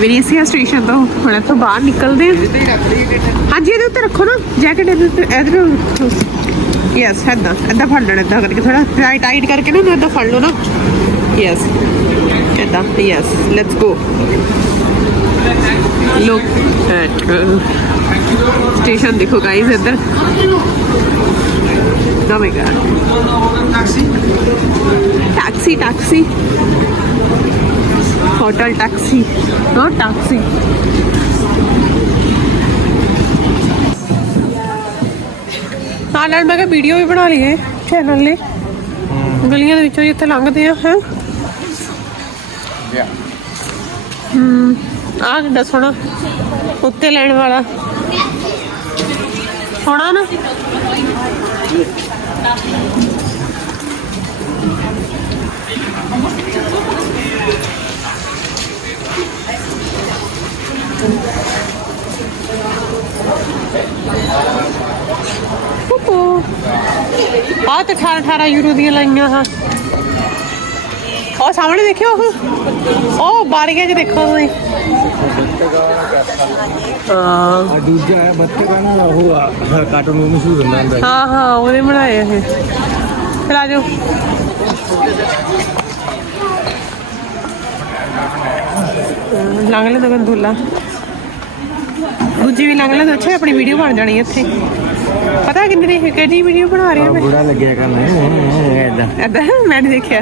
ਵੈਨੀਸੀਆ station ਤੋਂ ਹੁਣ ਇੱਥੋਂ ਬਾਹਰ ਨਿਕਲਦੇ ਹਾਂ ਹਾਂਜੀ ਇਹਦੇ ਉੱਤੇ ਰੱਖੋ ਨਾ ਜੈਕਟ ਇਹਦੇ ਉੱਤੇ ਇਧਰ ਯੈਸ ਏਦਾਂ ਏਦਾਂ ਫੜ ਲੈਣਾ ਏਦਾਂ ਕਰਕੇ ਥੋੜਾ ਟਾਈਟ ਟਾਈਟ ਕਰਕੇ ਨਾ ਇਹਨੂੰ ਏਦਾਂ ਫੜ ਲਓ ਨਾ ਯੈਸ ਏਦਾਂ yes let's go look at station ਦੇਖੋ ਗਾਇਸ ਇੱਧਰ Oh my god. Taxi, taxi. Hotel taxi. Not taxi. ਨਾਲ ਨਾਲ ਮੈਂ ਕਿਹਾ ਵੀਡੀਓ ਵੀ ਬਣਾ ਲਈਏ ਚੈਨਲ ਲਈ ਗਲੀਆਂ ਦੇ ਵਿੱਚੋਂ ਜਿੱਥੇ ਲੰਘਦੇ ਆ ਹੈ ਹਮ ਆ ਕਿੱਡਾ ਸੋਹਣਾ ਉੱਤੇ ਲੈਣ ਵਾਲਾ ਸੋਹਣਾ ਨਾ ਆ ਤੇ 18 18 ਯੂਰੋ ਦੀਆਂ ਲਾਈਆਂ ਹਾਂ। ਉਹ ਸਾਹਮਣੇ ਦੇਖਿਓ ਉਹ ਉਹ ਬਾਰੀਆਂ 'ਚ ਦੇਖੋ ਤੁਸੀਂ। ਹਾਂ। ਦੂਜਾ ਹੈ ਬੱਤੇ ਦਾ ਨਾ ਉਹ ਆ ਕਾਰਟੂਨ ਨੂੰ ਮਸ਼ਹੂਰ ਹੁੰਦਾ ਹਾਂ। ਹਾਂ ਉਹਨੇ ਬਣਾਏ ਇਹ। ਚਲ ਜਾਓ। ਲੰਘ ਲੈ ਤਾਂ ਦੁੱਲਾ। ਦੂਜੀ ਵੀ ਲੰਘ ਲੈ ਤਾਂ ਅੱਛਾ ਆਪਣੀ ਵੀਡੀਓ ਬਣ ਜਾਣੀ ਇੱਥੇ। ਪਤਾ ਕਿੰਨੀ ਦੀ ਕਿਹੜੀ ਵੀਡੀਓ ਬਣਾ ਰਹੇ ਹੋ ਬੁਰਾ ਲੱਗਿਆ ਕਰਨਾ ਐਦਾਂ ਐਦਾਂ ਮੈਂ ਨਹੀਂ ਦੇਖਿਆ।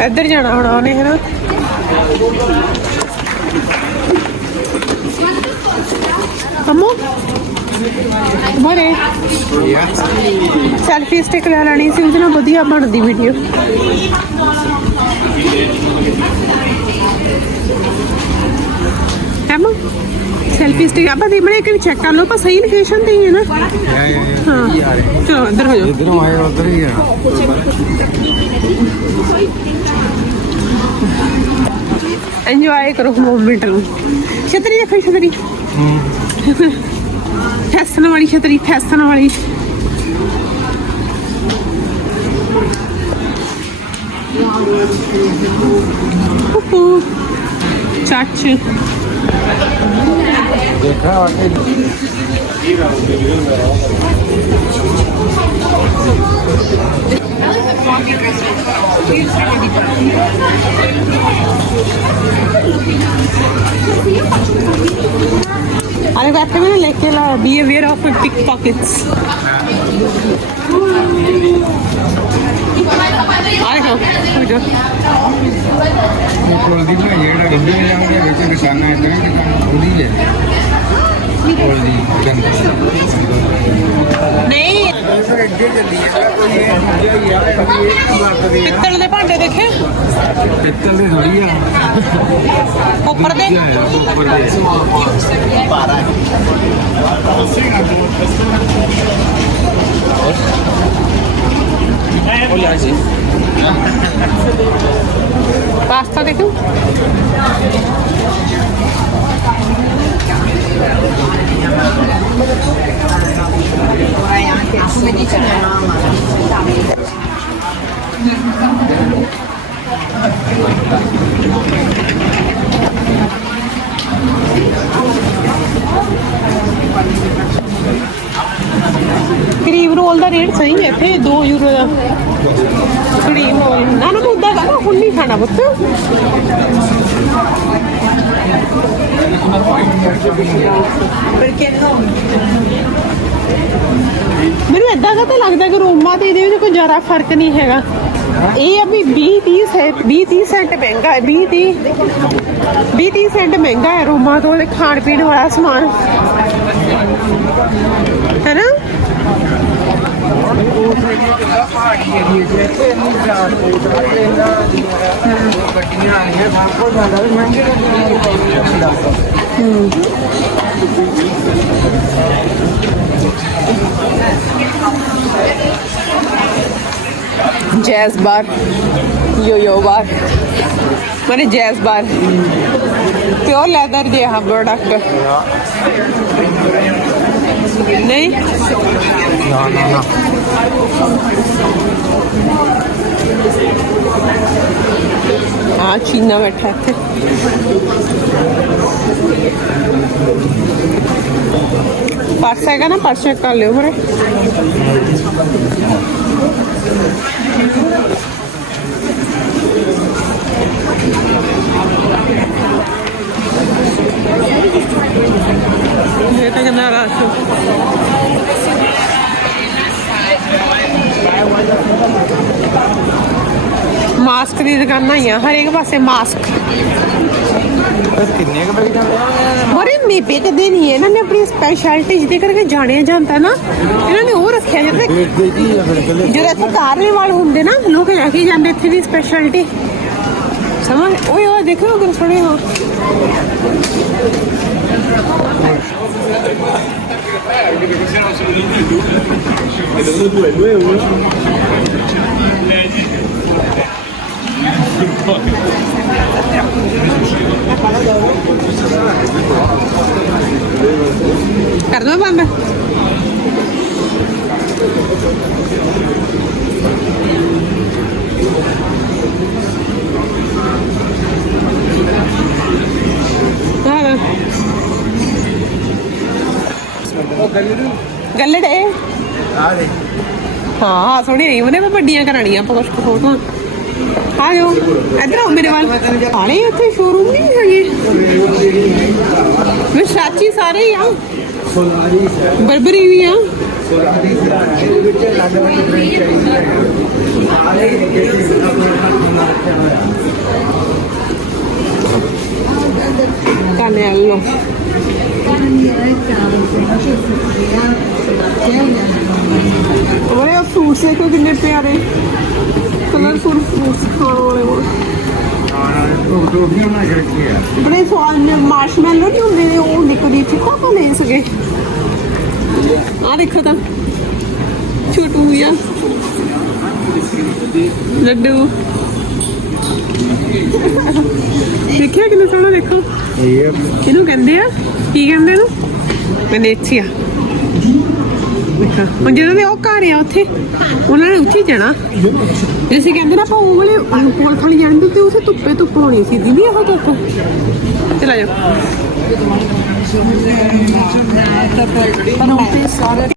ਇੱਧਰ ਜਾਣਾ ਹੁਣ ਉਹਨੇ ਹੈ ਨਾ ਅਮੋ ਮਰੇ ਸੈਲਫੀ ਸਟਿਕ ਲੈ ਲੈਣੀ ਸੀ ਉਹਦੇ ਨਾਲ ਵਧੀਆ ਬਣਦੀ ਵੀਡੀਓ का मग सेल्फी स्टिक आप इमरे एक चेक कर लो पर सही लोकेशन पे ही है ना हाँ चलो इधर हो जाओ इधर आए उधर ही है एंजॉय करो मोमेंट लो छतरी देखो छतरी फैसन वाली छतरी फैसन वाली Pupu. I'm going to like a beer off pickpockets. കുൽദീപിനെ ഈയിടെ ഗുണ്ടിയിലാണെങ്കിൽ വെച്ചൊരു ചങ്ങായിട്ട് പുതിയ पित्तल दे भांडे देखे पित्तल दे थोड़ी है ऊपर दे ऊपर दे और ओ यार जी রাস্তা দেখুন ਕਰੀਮ ਰੋਲ ਦਾ ਰੇਟ ਸਹੀ ਹੈ ਇੱਥੇ 2 ਯੂਰੋ ਦਾ ਕਰੀਮ ਰੋਲ ਨਾ ਨਾ ਤੂੰ ਉਦਾਂ ਕਰ ਹੁਣ ਨਹੀਂ ਖਾਣਾ ਪੁੱਤ ਮੈਨੂੰ ਇਦਾਂ ਦਾ ਤਾਂ ਲੱਗਦਾ ਕਿ ਰੋਮਾ ਤੇ ਇਹਦੇ ਵਿੱਚ ਕੋਈ ਜ਼ਿਆਦਾ ਫਰਕ ਨਹੀਂ ਹੈਗਾ ਇਹ ਆ ਵੀ 20 30 ਸੈਂਟ 20 30 ਸੈਂਟ ਮਹਿੰਗਾ ਹੈ 20 30 20 30 ਸੈਂਟ ਮਹਿੰਗਾ ਹੈ ਰੋਮਾ ਤੋਂ ਤੇ ਖਾਣ ਪੀਣ ਵਾਲਾ ਸਮਾਨ ਹੈ ਨਾ ਪਹਾੜੀ ਏਰੀਏ 'ਚ ਇੱਥੇ ਇੰਨੀ ਟਰਾਂਸਪੋਰਟ ਆ ਤੇ ਇਹਨਾਂ ਦੀਆਂ ਗੱਡੀਆਂ ਆਈਆਂ ਸਭ ਕੁਝ ਜਾਂਦਾ ਵੀ ਮਹਿੰਗੇ ਲੱਗਦੇ ਜੈਜ਼ ਬਾਰ ਯੋ ਯੋ ਬਾਰ ਮਨੇ ਜੈਜ਼ ਬਾਰ ਪਿਓਰ ਲੈਦਰ ਦੇ ਹਾਂ ਪ੍ਰੋਡਕਟ ਨਹੀਂ Ne? Lahana. हाँ छीनना बैठा है पर्स है ना पर्स कर लो बड़े ਦੀ ਦੁਕਾਨਾਂ ਹੀ ਆ ਹਰੇਕ ਪਾਸੇ ਮਾਸਕ ਕਿੰਨੇ ਕ ਬਈ ਜਾਂਦੇ ਬੜੇ ਮੇਪੇ ਕਦੇ ਨਹੀਂ ਇਹਨਾਂ ਨੇ ਆਪਣੀ ਸਪੈਸ਼ਲਿਟੀ ਜਿਹਦੇ ਕਰਕੇ ਜਾਣਿਆ ਜਾਂਦਾ ਨਾ ਇਹਨਾਂ ਨੇ ਉਹ ਰੱਖਿਆ ਜਾਂਦਾ। ਜਿਹੜੇ ਇੱਥੇ ਕਾਰਨੇ ਵਾਲ ਹੁੰਦੇ ਨਾ ਲੋਕ ਲੈ ਕੇ ਜਾਂਦੇ ਇੱਥੇ ਦੀ ਸਪੈਸ਼ਲਿਟੀ ਸਮਝ? ਓਏ ਓਏ ਦੇਖੋ ਅਗਰ ਸੁਣੇ ਹੋ। ਕਰ ਦੋ ਬੰਦ ਹਾਂ ਉਹ കടന്നു പോകുമ്പോ गल्लड़ है हाँ सोनी नहीं उन्हें मैं बड्डियां करानी आप कुछ फोटो ਆ ਜਾਓ ਇੱਧਰ ਆਓ ਮੇਰੇ ਵੱਲ ਹਾਲੇ ਇੱਥੇ ਸ਼ੋਰੂਮ ਨਹੀਂ ਹੈਗੇ ਮੈਂ ਸਾਚੀ ਸਾਰੇ ਹੀ ਆ ਸੋਨਾਰੀ ਬਰਬਰੀ ਵੀ ਆ ਸੋਨਾਰੀ ਇਹਦੇ ਵਿੱਚ ਲੱਗ ਲੱਗ ਫਰੈਂਚਾਈਜ਼ ਹੈ ਉਹ ਟੋਪੀਆਂ ਬਣਾ ਕੇ ਰੱਖੀ ਆ ਬੜੇ ਸਵਾਦ ਨੇ ਮਾਰਸ਼ਮੈਲੋ ਨਹੀਂ ਹੁੰਦੇ ਨੇ ਉਹ ਨਿਕਲਦੀ ਚਿੱਕਾ ਆਪਾਂ ਲੈ ਸਕੇ ਆ ਦੇਖੋ ਤਾਂ ਛੋਟੂ ਜਿਹਾ। ਲੱਡੂ। ਦੇਖਿਆ ਕਿੰਨਾ ਸੋਹਣਾ ਦੇਖੋ। ਇਹ ਇਹਨੂੰ ਕਹਿੰਦੇ ਆ? ਕੀ ਕਹਿੰਦੇ ਇਹਨੂੰ? ਵੈਨੇਚੀਆ। ਦੇਖਾ ਹੁਣ ਜਦੋਂ ਦੇ ਉਹ ਘਰ ਆ ਉੱਥੇ ਉਹਨਾਂ ਨੇ ਉੱਥੇ ਹੀ ਜਾਣਾ। ਜੇ ਅਸੀਂ ਕਹਿੰਦੇ ਨਾ ਆਪਾਂ ਉਹ ਵਾਲੇ ਕੋਲ ਖਾਲੀ ਜਾਂਦੇ ਤੇ ਉੱਥੇ ਧੁੱਪੇ ਧੁੱਪ ਹੋਣੀ ਸੀ। ਦੀਦੀ ਉਹ ਧੁੱਪ ਚਲਾ ਜਾਓ।